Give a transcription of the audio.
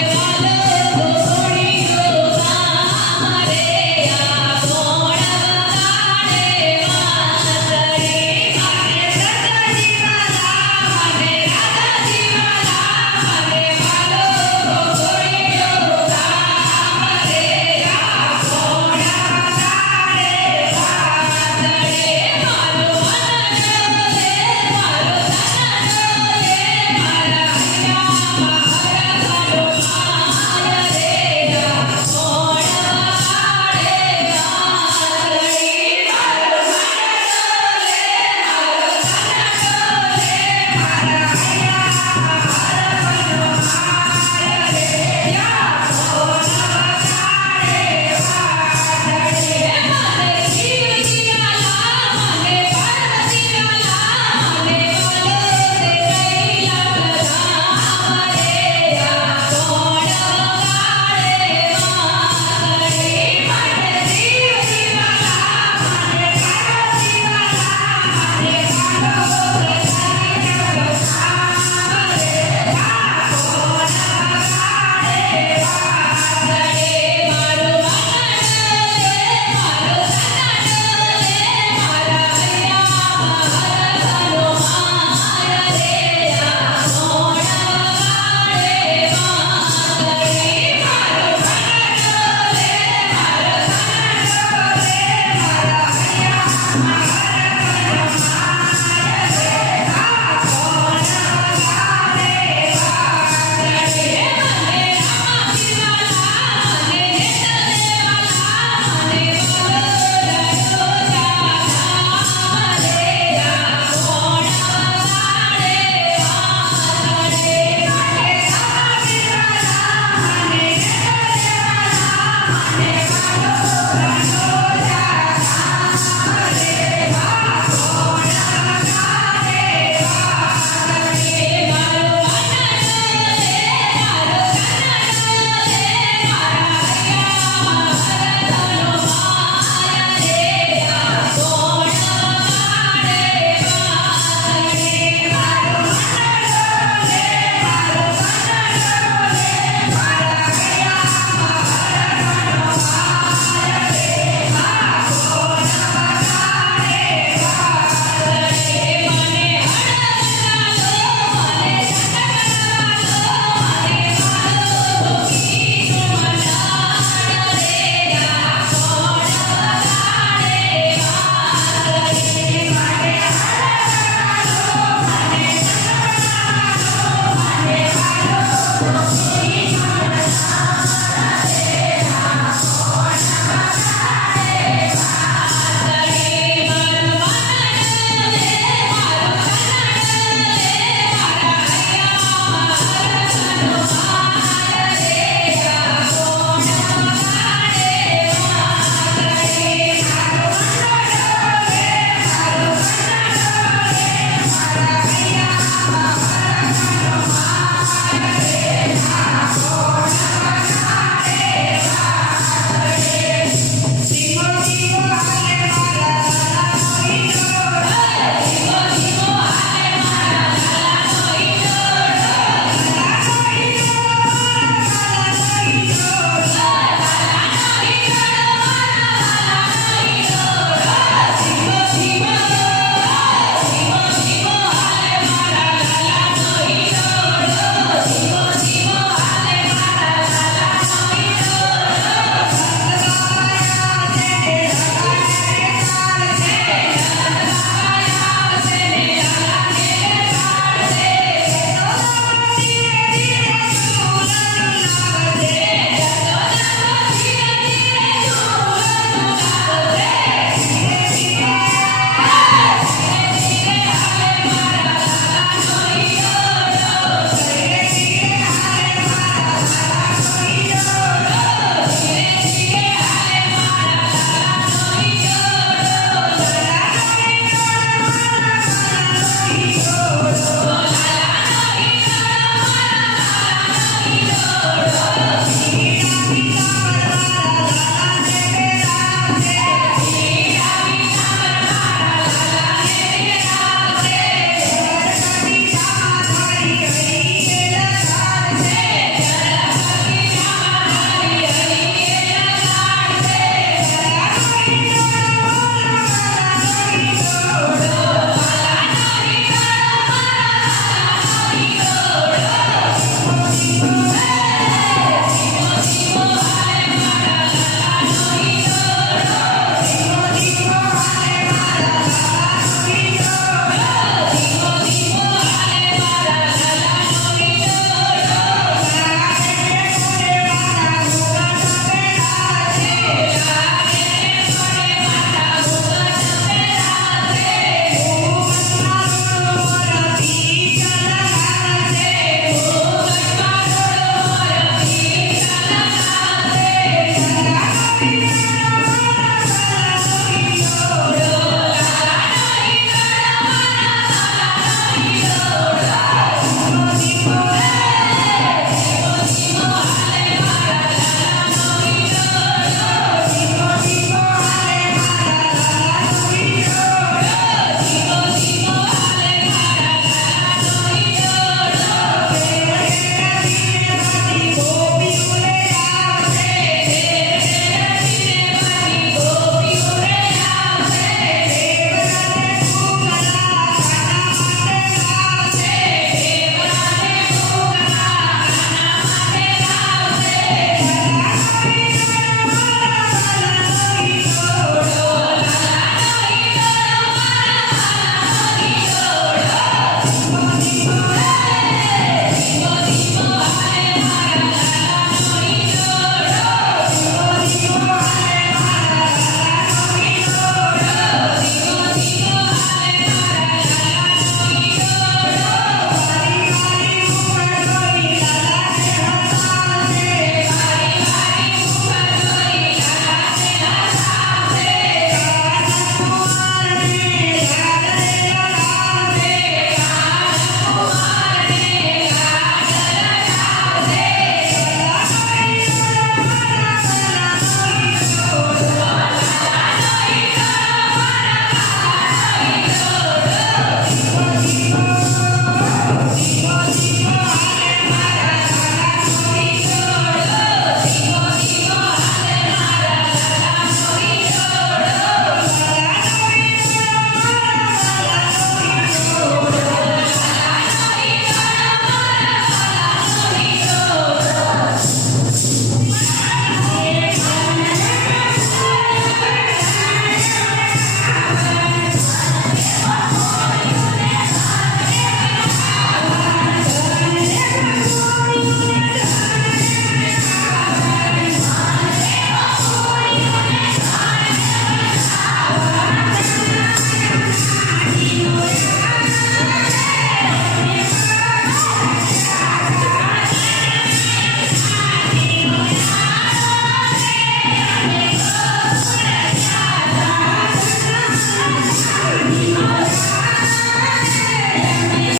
Llevaré